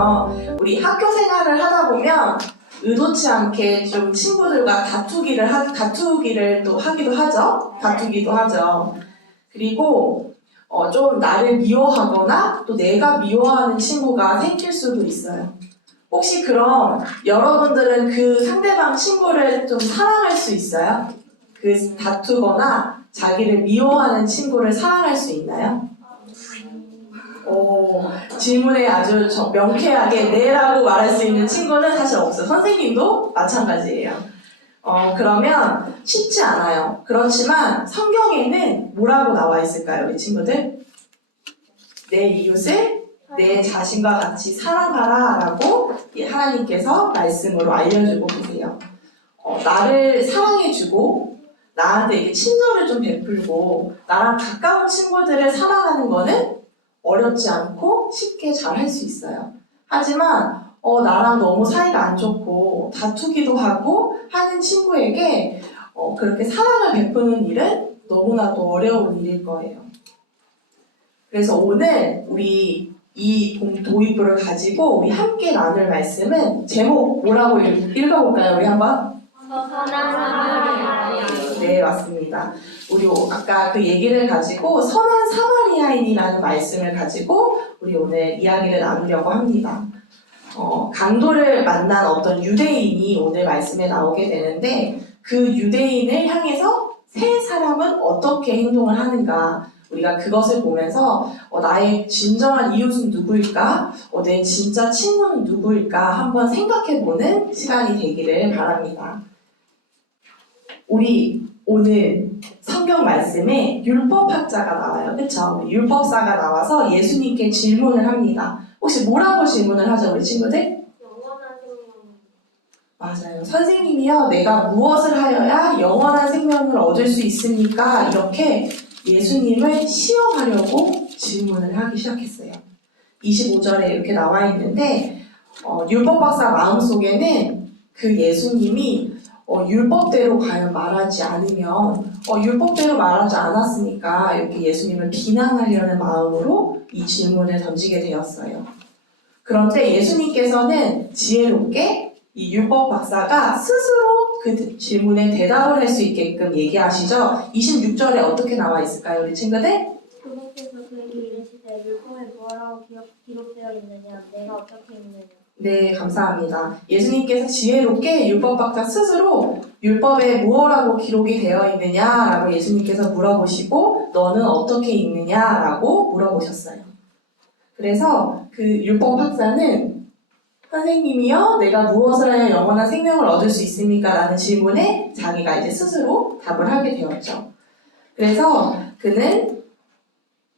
있잖아요. 우리 학교 생활을 하다 보면 의도치 않게 좀 친구들과 다투기를 또 하기도 하죠. 다투기도 하죠. 그리고 좀 나를 미워하거나 또 내가 미워하는 친구가 생길 수도 있어요. 혹시 그럼 여러분들은 그 상대방 친구를 좀 사랑할 수 있어요? 그 다투거나 자기를 미워하는 친구를 사랑할 수 있나요? 질문에 아주 명쾌하게 네라고 말할 수 있는 친구는 사실 없어요. 선생님도 마찬가지예요. 그러면 쉽지 않아요. 그렇지만 성경에는 뭐라고 나와 있을까요, 우리 친구들? 내 이웃을 내 자신과 같이 사랑하라 라고 하나님께서 말씀으로 알려주고 계세요. 나를 사랑해주고 나한테 이렇게 친절을 좀 베풀고 나랑 가까운 친구들을 사랑하는 거는 어렵지 않고 쉽게 잘 할 수 있어요. 하지만 나랑 너무 사이가 안 좋고 다투기도 하고 하는 친구에게 그렇게 사랑을 베푸는 일은 너무나도 어려운 일일 거예요. 그래서 오늘 우리 이 도입부를 가지고 우리 함께 나눌 말씀은 제목 뭐라고 읽어볼까요? 우리 한번? 선한 사마리아인. 네, 맞습니다. 우리 아까 그 얘기를 가지고 선한 사마리아인이라는 말씀을 가지고 우리 오늘 이야기를 나누려고 합니다. 강도를 만난 어떤 유대인이 오늘 말씀에 나오게 되는데 그 유대인을 향해서 세 사람은 어떻게 행동을 하는가 우리가 그것을 보면서 나의 진정한 이웃은 누구일까? 내 진짜 친구는 누구일까? 한번 생각해보는 시간이 되기를 바랍니다. 우리 오늘 성경 말씀에 율법학자가 나와요. 그쵸? 율법사가 나와서 예수님께 질문을 합니다. 혹시 뭐라고 질문을 하죠, 우리 친구들? 영원한 생명. 맞아요. 선생님이요, 내가 무엇을 하여야 영원한 생명을 얻을 수 있습니까? 이렇게 예수님을 시험하려고 질문을 하기 시작했어요. 25절에 이렇게 나와 있는데 율법박사 마음속에는 그 예수님이 율법대로 과연 말하지 않으면 율법대로 말하지 않았으니까 이렇게 예수님을 비난하려는 마음으로 이 질문을 던지게 되었어요. 그런데 예수님께서는 지혜롭게 이 율법 박사가 스스로 그 질문에 대답을 할 수 있게끔 얘기하시죠. 26절에 어떻게 나와 있을까요, 우리 친구들? 그분께서 그에게 이르시되 율법에 무엇라고 기록되어 있느냐 내가 어떻게 읽느냐. 네, 감사합니다. 예수님께서 지혜롭게 율법 박사 스스로 율법에 무엇라고 기록이 되어 있느냐라고 예수님께서 물어보시고 너는 어떻게 읽느냐라고 물어보셨어요. 그래서 그 율법 박사는 선생님이요, 내가 무엇을 하여 영원한 생명을 얻을 수 있습니까? 라는 질문에 자기가 이제 스스로 답을 하게 되었죠. 그래서 그는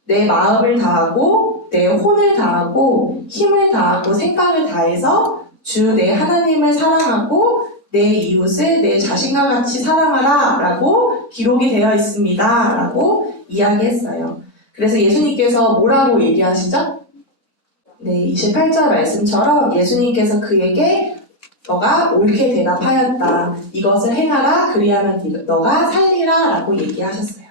내 마음을 다하고 내 혼을 다하고 힘을 다하고 생각을 다해서 주 내 하나님을 사랑하고 내 이웃을 내 자신과 같이 사랑하라 라고 기록이 되어 있습니다 라고 이야기했어요. 그래서 예수님께서 뭐라고 얘기하시죠? 네, 28절 말씀처럼 예수님께서 그에게 너가 옳게 대답하였다. 이것을 행하라. 그리하면 너가 살리라 라고 얘기하셨어요.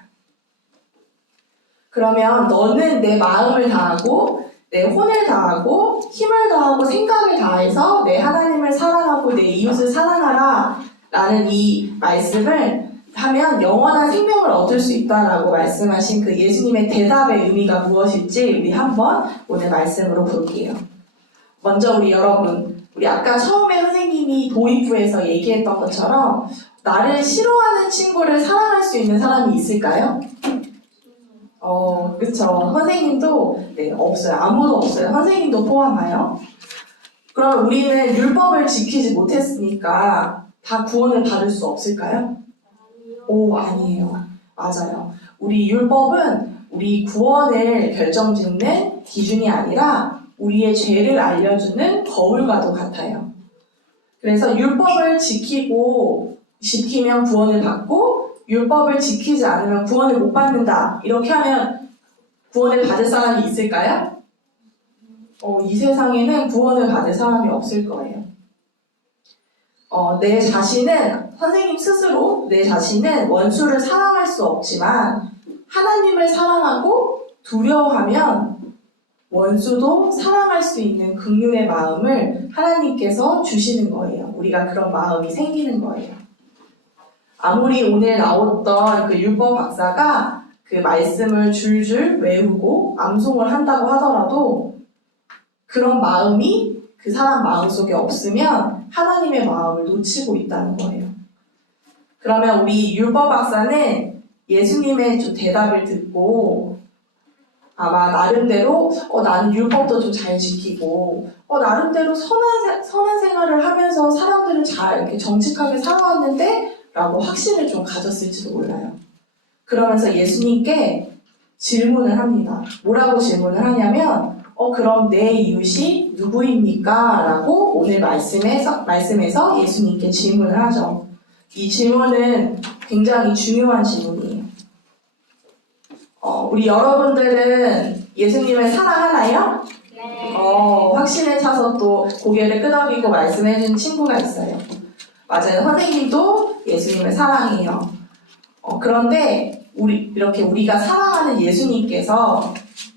그러면 너는 내 마음을 다하고 내 혼을 다하고 힘을 다하고 생각을 다해서 내 하나님을 사랑하고 내 이웃을 사랑하라 라는 이 말씀을 하면 영원한 생명을 얻을 수 있다라고 말씀하신 그 예수님의 대답의 의미가 무엇일지 우리 한번 오늘 말씀으로 볼게요. 먼저 우리 아까 처음에 선생님이 도입부에서 얘기했던 것처럼 나를 싫어하는 친구를 사랑할 수 있는 사람이 있을까요? 그쵸. 선생님도 네, 없어요. 아무도 없어요. 선생님도 포함하여. 그럼 우리는 율법을 지키지 못했으니까 다 구원을 받을 수 없을까요? 아니에요. 맞아요. 우리 율법은 우리 구원을 결정짓는 기준이 아니라 우리의 죄를 알려주는 거울과도 같아요. 그래서 율법을 지키면 구원을 받고 율법을 지키지 않으면 구원을 못 받는다. 이렇게 하면 구원을 받을 사람이 있을까요? 이 세상에는 구원을 받을 사람이 없을 거예요. 내 자신은 선생님 스스로 내 자신은 원수를 사랑할 수 없지만 하나님을 사랑하고 두려워하면 원수도 사랑할 수 있는 긍휼의 마음을 하나님께서 주시는 거예요. 우리가 그런 마음이 생기는 거예요. 아무리 오늘 나왔던 그 율법 박사가 그 말씀을 줄줄 외우고 암송을 한다고 하더라도 그런 마음이 그 사람 마음속에 없으면 하나님의 마음을 놓치고 있다는 거예요. 그러면 우리 율법 박사는 예수님의 좀 대답을 듣고 아마 나름대로 나는 율법도 좀 잘 지키고 나름대로 선한 생활을 하면서 사람들을 잘 이렇게 정직하게 살아왔는데 라고 확신을 좀 가졌을지도 몰라요. 그러면서 예수님께 질문을 합니다. 뭐라고 질문을 하냐면 그럼 내 이웃이 누구입니까? 라고 오늘 말씀에서 예수님께 질문을 하죠. 이 질문은 굉장히 중요한 질문이에요. 우리 여러분들은 예수님을 사랑하나요? 네. 확신에 차서 또 고개를 끄덕이고 말씀해준 친구가 있어요. 맞아요. 선생님도 예수님을 사랑해요. 그런데 우리가 사랑하는 예수님께서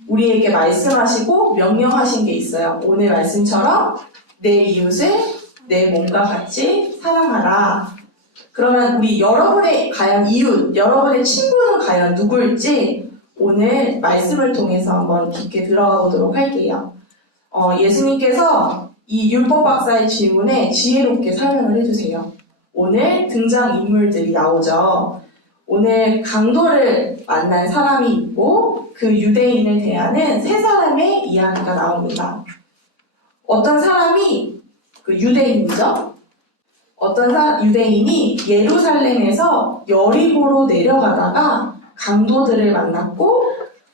우리에게 말씀하시고 명령하신 게 있어요. 오늘 말씀처럼 내 이웃을 내 몸과 같이 사랑하라. 그러면 여러분의 과연 이웃, 여러분의 친구는 과연 누구일지 오늘 말씀을 통해서 한번 깊게 들어가 보도록 할게요. 예수님께서 이 율법 박사의 질문에 지혜롭게 설명을 해주세요. 오늘 등장 인물들이 나오죠. 오늘 강도를 만난 사람이 있고 그 유대인을 대하는 세 사람의 이야기가 나옵니다. 어떤 사람이 그 유대인이죠. 어떤 유대인이 예루살렘에서 여리고로 내려가다가 강도들을 만났고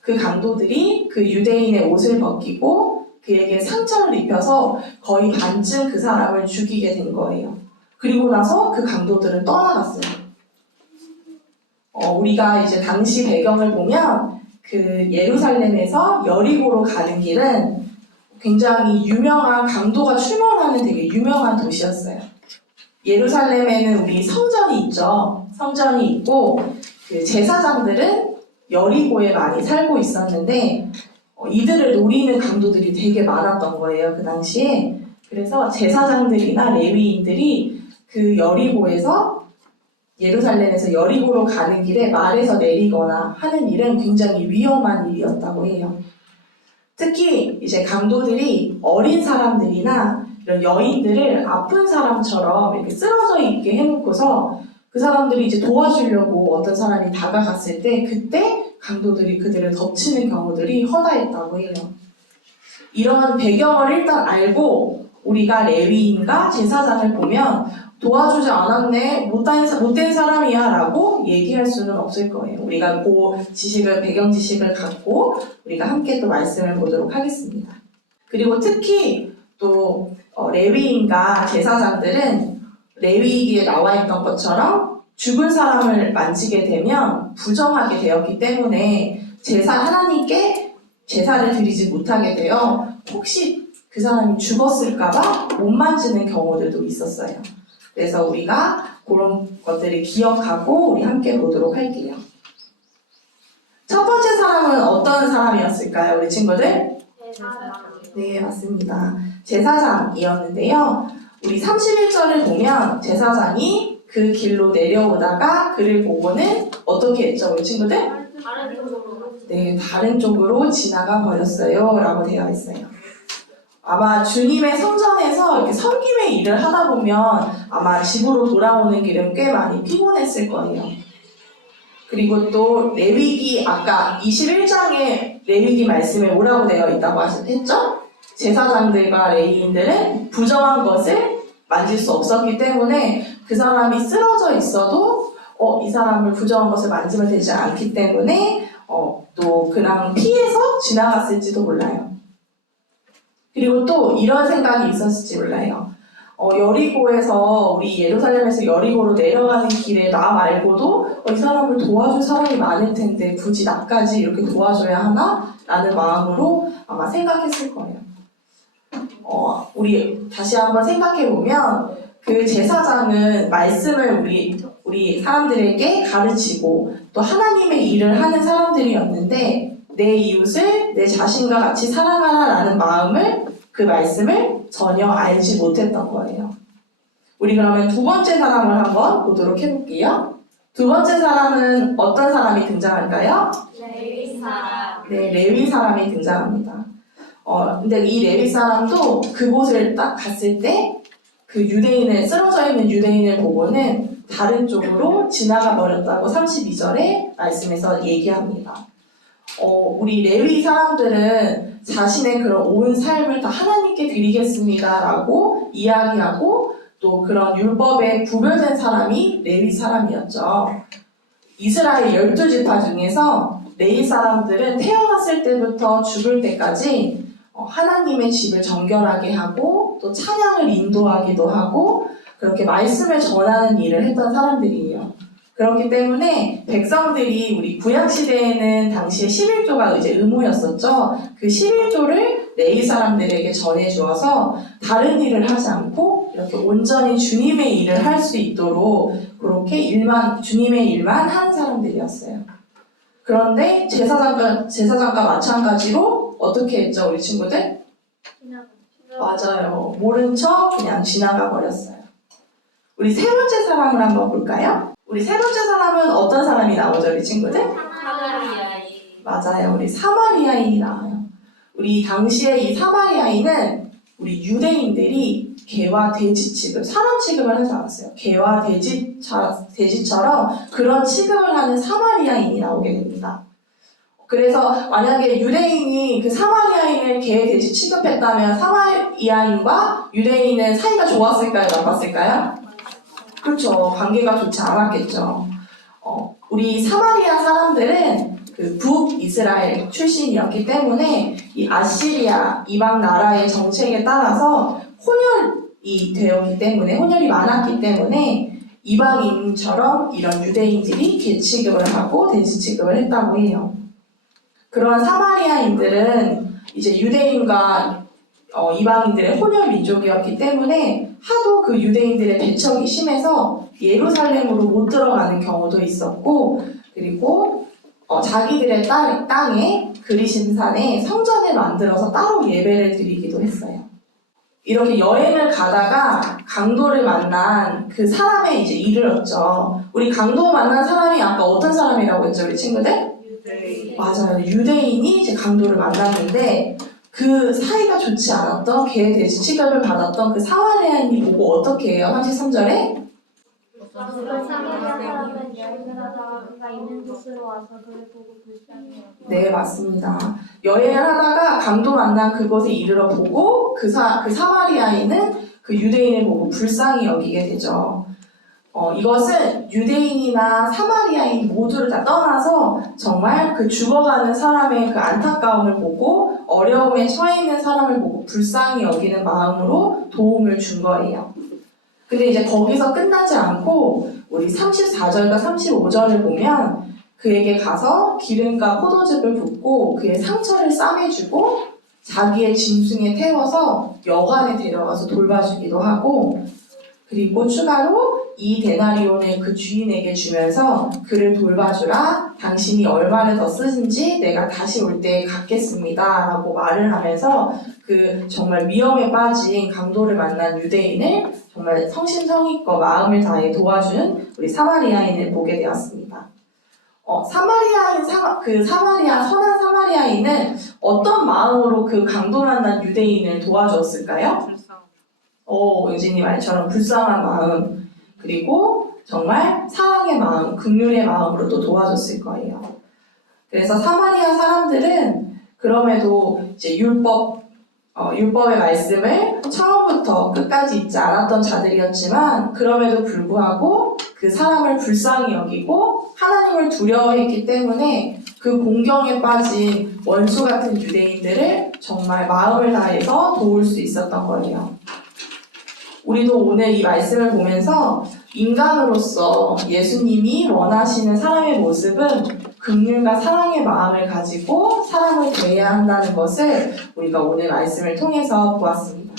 그 강도들이 그 유대인의 옷을 벗기고 그에게 상처를 입혀서 거의 반쯤 그 사람을 죽이게 된 거예요. 그리고 나서 그 강도들은 떠나갔어요. 우리가 이제 당시 배경을 보면 그 예루살렘에서 여리고로 가는 길은 굉장히 유명한 강도가 출몰하는 되게 유명한 도시였어요. 예루살렘에는 우리 성전이 있죠. 성전이 있고 그 제사장들은 여리고에 많이 살고 있었는데 이들을 노리는 강도들이 되게 많았던 거예요. 그 당시에. 그래서 제사장들이나 레위인들이 그 예루살렘에서 여리고로 가는 길에 말에서 내리거나 하는 일은 굉장히 위험한 일이었다고 해요. 특히 이제 강도들이 어린 사람들이나 이런 여인들을 아픈 사람처럼 이렇게 쓰러져 있게 해놓고서 그 사람들이 이제 도와주려고 어떤 사람이 다가갔을 때 그때 강도들이 그들을 덮치는 경우들이 허다했다고 해요. 이런 배경을 일단 알고 우리가 레위인과 제사장을 보면 도와주지 않았네, 못된 사람이야 라고 얘기할 수는 없을 거예요. 우리가 그 배경 지식을 갖고 우리가 함께 또 말씀을 보도록 하겠습니다. 그리고 특히 또 레위인과 제사장들은 레위기에 나와 있던 것처럼 죽은 사람을 만지게 되면 부정하게 되었기 때문에 하나님께 제사를 드리지 못하게 되어 혹시 그 사람이 죽었을까봐 못 만지는 경우들도 있었어요. 그래서 우리가 그런 것들을 기억하고 우리 함께 보도록 할게요. 첫 번째 사람은 어떤 사람이었을까요, 우리 친구들? 네, 맞습니다. 제사장이었는데요. 우리 31절을 보면 제사장이 그 길로 내려오다가 그를 보고는 어떻게 했죠, 우리 친구들? 다른 쪽으로. 네, 다른 쪽으로 지나가 버렸어요 라고 되어 있어요. 아마 주님의 성전에서 이렇게 섬김의 일을 하다 보면 아마 집으로 돌아오는 길은 꽤 많이 피곤했을 거예요. 그리고 또 레위기 아까 21장에 레위기 말씀에 뭐라고 되어 있다고 했죠? 제사장들과 레위인들은 부정한 것을 만질 수 없었기 때문에 그 사람이 쓰러져 있어도 이 사람을 부정한 것을 만지면 되지 않기 때문에 또 그냥 피해서 지나갔을지도 몰라요. 그리고 또 이런 생각이 있었을지 몰라요. 여리고에서 우리 예루살렘에서 여리고로 내려가는 길에 나 말고도 이 사람을 도와줄 사람이 많을 텐데 굳이 나까지 이렇게 도와줘야 하나? 라는 마음으로 아마 생각했을 거예요. 우리 다시 한번 생각해보면 그 제사장은 말씀을 우리 사람들에게 가르치고 또 하나님의 일을 하는 사람들이었는데 내 이웃을 내 자신과 같이 사랑하라라는 마음을 그 말씀을 전혀 알지 못했던 거예요. 우리 그러면 두 번째 사람을 한번 보도록 해볼게요. 두 번째 사람은 어떤 사람이 등장할까요? 레위 사람. 네, 레위 사람이 등장합니다. 근데 이 레위 사람도 그곳을 딱 갔을 때 그 유대인을, 쓰러져 있는 유대인을 보고는 다른 쪽으로 지나가 버렸다고 32절에 말씀에서 얘기합니다. 우리 레위 사람들은 자신의 그런 온 삶을 다 하나님께 드리겠습니다라고 이야기하고 또 그런 율법에 구별된 사람이 레위 사람이었죠. 이스라엘 12지파 중에서 레위 사람들은 태어났을 때부터 죽을 때까지 하나님의 집을 정결하게 하고 또 찬양을 인도하기도 하고 그렇게 말씀을 전하는 일을 했던 사람들이에요. 그렇기 때문에 백성들이 우리 구약시대에는 당시에 11조가 이제 의무였었죠. 그 11조를 레위 사람들에게 전해주어서 다른 일을 하지 않고 이렇게 온전히 주님의 일을 할 수 있도록 그렇게 주님의 일만 하는 사람들이었어요. 그런데 제사장과 마찬가지로 어떻게 했죠, 우리 친구들? 맞아요. 모른 척 그냥 지나가 버렸어요. 우리 세 번째 사람을 한번 볼까요? 우리 세 번째 사람은 어떤 사람이 나오죠, 우리 친구들? 사마리아인. 맞아요. 우리 사마리아인이 나와요. 우리 당시에 이 사마리아인은 우리 유대인들이 개와 돼지 취급, 사람 취급을 하지 않았어요. 개와 돼지처럼 그런 취급을 하는 사마리아인이 나오게 됩니다. 그래서 만약에 유대인이 그 사마리아인을 개, 돼지 취급했다면 사마리아인과 유대인은 사이가 좋았을까요? 나빴을까요? 그렇죠. 관계가 좋지 않았겠죠. 우리 사마리아 사람들은 그 북이스라엘 출신이었기 때문에 이 아시리아 이방 나라의 정책에 따라서 혼혈이 많았기 때문에 이방인처럼 이런 유대인들이 개 취급을 하고 돼지 취급을 했다고 해요. 그런 사마리아인들은 이제 유대인과 이방인들의 혼혈 민족이었기 때문에 하도 그 유대인들의 배척이 심해서 예루살렘으로 못 들어가는 경우도 있었고, 그리고 자기들의 땅에 그리심산에 성전을 만들어서 따로 예배를 드리기도 했어요. 이렇게 여행을 가다가 강도를 만난 그 사람의 이제 이르렀죠. 우리 강도 만난 사람이 아까 어떤 사람이라고 했죠, 우리 친구들? 유대인. 맞아요. 유대인이 이제 강도를 만났는데 그 사이가 좋지 않았던 개, 돼지 취급을 받았던 그 사마리아인이 보고 어떻게 해요? 33절에? 사마리아 사람은 여행하다가 그가 있는 곳으로 와서 그를 보고 불쌍해요. 네, 맞습니다. 여행을 하다가 강도 만난 그곳에 이르러 보고 그 사마리아인은 그 유대인을 보고 불쌍히 여기게 되죠. 이것은 유대인이나 사마리아인 모두를 다 떠나서 정말 그 죽어가는 사람의 그 안타까움을 보고 어려움에 처해 있는 사람을 보고 불쌍히 여기는 마음으로 도움을 준 거예요. 근데 이제 거기서 끝나지 않고 우리 34절과 35절을 보면 그에게 가서 기름과 포도즙을 붓고 그의 상처를 싸매주고 자기의 짐승에 태워서 여관에 데려가서 돌봐주기도 하고, 그리고 추가로 이 데나리온을 그 주인에게 주면서 그를 돌봐주라, 당신이 얼마를 더 쓰신지 내가 다시 올 때 갚겠습니다 라고 말을 하면서 그 정말 위험에 빠진 강도를 만난 유대인을 정말 성심성의껏 마음을 다해 도와준 우리 사마리아인을 보게 되었습니다. 선한 사마리아인은 어떤 마음으로 그 강도 만난 유대인을 도와주었을까요? 유진이 말처럼 불쌍한 마음, 그리고 정말 사랑의 마음, 긍휼의 마음으로 또 도와줬을 거예요. 그래서 사마리아 사람들은 그럼에도 이제 율법의 말씀을 처음부터 끝까지 잊지 않았던 자들이었지만 그럼에도 불구하고 그 사람을 불쌍히 여기고 하나님을 두려워했기 때문에 그 공경에 빠진 원수 같은 유대인들을 정말 마음을 다해서 도울 수 있었던 거예요. 우리도 오늘 이 말씀을 보면서 인간으로서 예수님이 원하시는 사람의 모습은 긍휼과 사랑의 마음을 가지고 사람을 대해야 한다는 것을 우리가 오늘 말씀을 통해서 보았습니다.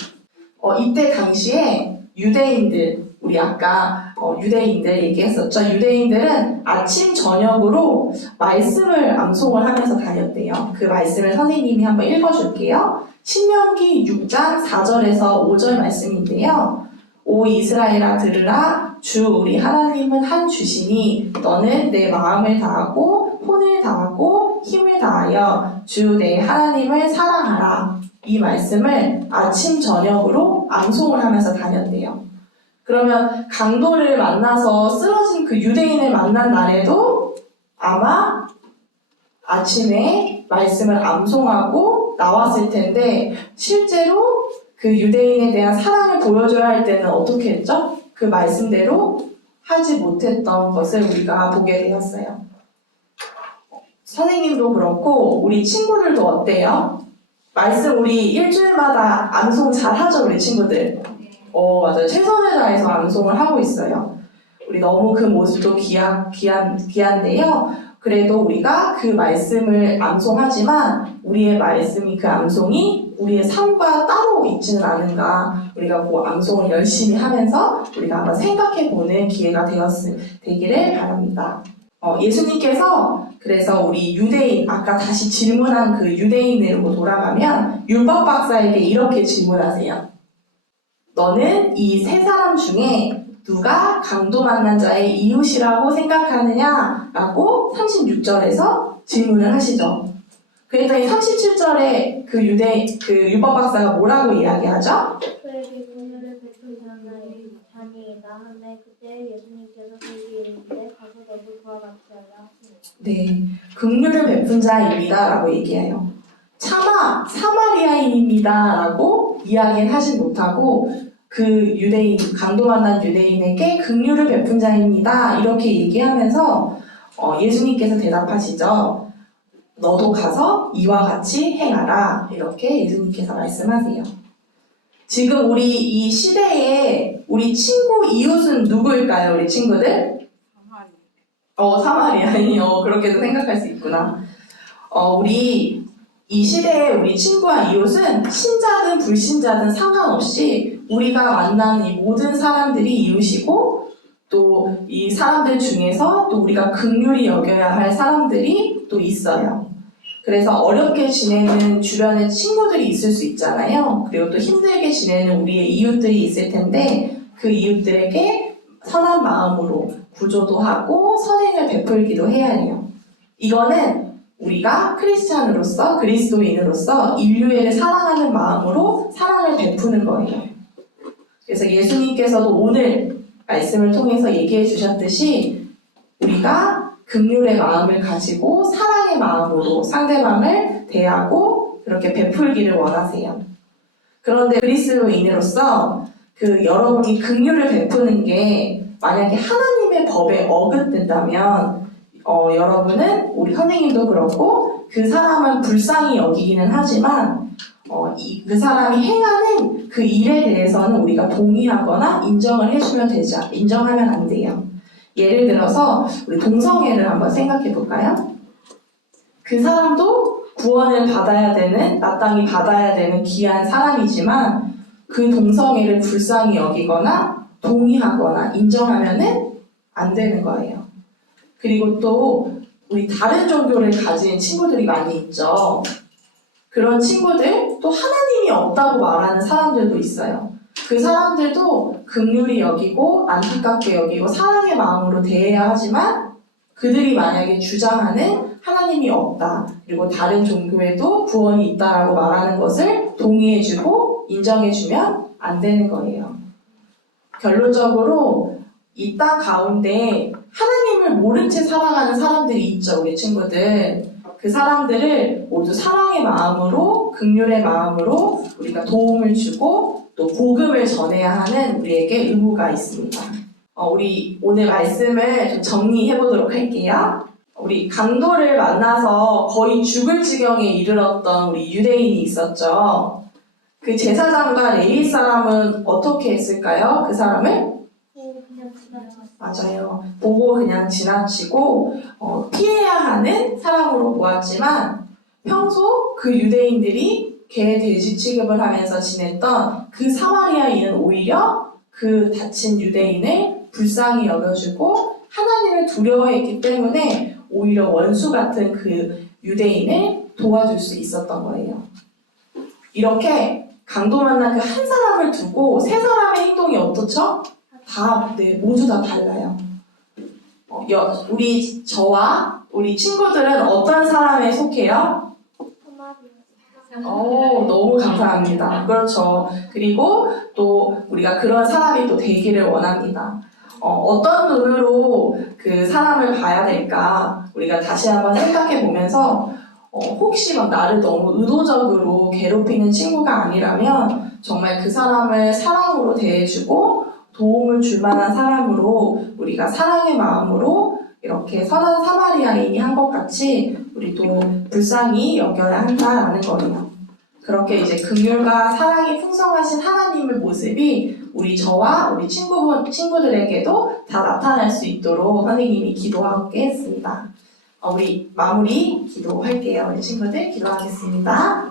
이때 당시에 유대인들, 우리 아까 유대인들 얘기했었죠. 유대인들은 아침 저녁으로 말씀을 암송을 하면서 다녔대요. 그 말씀을 선생님이 한번 읽어줄게요. 신명기 6장 4절에서 5절 말씀인데요. 오 이스라엘아 들으라. 주 우리 하나님은 한 주시니 너는 내 마음을 다하고 혼을 다하고 힘을 다하여 주 내 하나님을 사랑하라. 이 말씀을 아침 저녁으로 암송을 하면서 다녔대요. 그러면 강도를 만나서 쓰러진 그 유대인을 만난 날에도 아마 아침에 말씀을 암송하고 나왔을 텐데 실제로 그 유대인에 대한 사랑을 보여줘야 할 때는 어떻게 했죠? 그 말씀대로 하지 못했던 것을 우리가 보게 되었어요. 선생님도 그렇고 우리 친구들도 어때요? 말씀 우리 일주일마다 암송 잘 하죠, 우리 친구들? 맞아요. 최선을 다해서 암송을 하고 있어요. 우리 너무 그 모습도 귀한데요. 그래도 우리가 그 말씀을 암송하지만 우리의 말씀이 그 암송이 우리의 삶과 따로 있지는 않은가. 우리가 그 암송을 열심히 하면서 우리가 한번 생각해보는 기회가 되기를 바랍니다. 예수님께서 그래서 우리 유대인, 아까 다시 질문한 그 유대인으로 돌아가면 율법 박사에게 이렇게 질문하세요. 너는 이 세 사람 중에 누가 강도 만난 자의 이웃이라고 생각하느냐? 라고 36절에서 질문을 하시죠. 그랬더니 37절에 그 율법 박사가 뭐라고 이야기하죠? 그에게 긍휼을 베푼 자니이다 하매 그때 예수님께서 그에게 이르시되 가서 너도 그와 같이 하라 하시니라. 네, 긍휼을 베푼 자입니다 라고 얘기해요. 차마 사마리아인입니다 라고 이야기는 하진 못하고 그 유대인, 강도 만난 유대인에게 긍휼을 베푼 자입니다 이렇게 얘기하면서 예수님께서 대답하시죠. 너도 가서 이와 같이 행하라 이렇게 예수님께서 말씀하세요. 지금 우리 이 시대에 우리 친구 이웃은 누구일까요? 우리 친구들? 사마리아인이요. 그렇게도 생각할 수 있구나. 우리 이 시대에 우리 친구와 이웃은 신자든 불신자든 상관없이 우리가 만나는 이 모든 사람들이 이웃이고 또 이 사람들 중에서 또 우리가 긍휼히 여겨야 할 사람들이 또 있어요. 그래서 어렵게 지내는 주변에 친구들이 있을 수 있잖아요. 그리고 또 힘들게 지내는 우리의 이웃들이 있을 텐데 그 이웃들에게 선한 마음으로 구조도 하고 선행을 베풀기도 해야 해요. 이거는 우리가 크리스찬으로서 그리스도인으로서 인류애를 사랑하는 마음으로 사랑을 베푸는 거예요. 그래서 예수님께서도 오늘 말씀을 통해서 얘기해 주셨듯이 우리가 긍휼의 마음을 가지고 사랑의 마음으로 상대방을 대하고 그렇게 베풀기를 원하세요. 그런데 그리스도인으로서 여러분이 긍휼을 베푸는 게 만약에 하나님의 법에 어긋된다면 여러분은 우리 선생님도 그렇고 그 사람은 불쌍히 여기기는 하지만 그 사람이 행하는 그 일에 대해서는 우리가 동의하거나 인정하면 안 돼요. 예를 들어서 우리 동성애를 한번 생각해 볼까요? 그 사람도 구원을 받아야 되는, 마땅히 받아야 되는 귀한 사람이지만 그 동성애를 불쌍히 여기거나 동의하거나 인정하면은 안 되는 거예요. 그리고 또 우리 다른 종교를 가진 친구들이 많이 있죠. 그런 친구들, 또 하나님이 없다고 말하는 사람들도 있어요. 그 사람들도 긍휼히 여기고 안타깝게 여기고 사랑의 마음으로 대해야 하지만 그들이 만약에 주장하는 하나님이 없다, 그리고 다른 종교에도 구원이 있다라고 말하는 것을 동의해주고 인정해주면 안 되는 거예요. 결론적으로 이 땅 가운데 하나님을 모른 채 살아가는 사람들이 있죠, 우리 친구들. 그 사람들을 모두 사랑의 마음으로, 긍휼의 마음으로 우리가 도움을 주고 또 복음을 전해야 하는 우리에게 의무가 있습니다. 우리 오늘 말씀을 좀 정리해 보도록 할게요. 우리 강도를 만나서 거의 죽을 지경에 이르렀던 우리 유대인이 있었죠. 그 제사장과 레위 사람은 어떻게 했을까요? 그 사람을? 그냥 지나쳤어요. 맞아요. 보고 그냥 지나치고 피해야 하는 사람으로 보았지만 평소 그 유대인들이 개, 돼지 취급을 하면서 지냈던 그 사마리아인은 오히려 그 다친 유대인을 불쌍히 여겨주고 하나님을 두려워했기 때문에 오히려 원수 같은 그 유대인을 도와줄 수 있었던 거예요. 이렇게 강도 만난 그 한 사람을 두고 세 사람의 행동이 어떻죠? 모두 다 달라요. 저와 우리 친구들은 어떤 사람에 속해요? 너무 감사합니다. 그렇죠. 그리고 또 우리가 그런 사람이 또 되기를 원합니다. 어떤 눈으로 그 사람을 봐야 될까? 우리가 다시 한번 생각해 보면서 혹시 막 나를 너무 의도적으로 괴롭히는 친구가 아니라면 정말 그 사람을 사랑으로 대해주고 도움을 줄 만한 사람으로 우리가 사랑의 마음으로 이렇게 선한 사마리아인이 한 것 같이 우리도 불쌍히 여겨야 한다라는 거예요. 그렇게 이제 긍휼과 사랑이 풍성하신 하나님의 모습이 저와 우리 친구들에게도 다 나타날 수 있도록 선생님이 기도하게 했습니다. 우리 마무리 기도할게요. 우리 친구들 기도하겠습니다.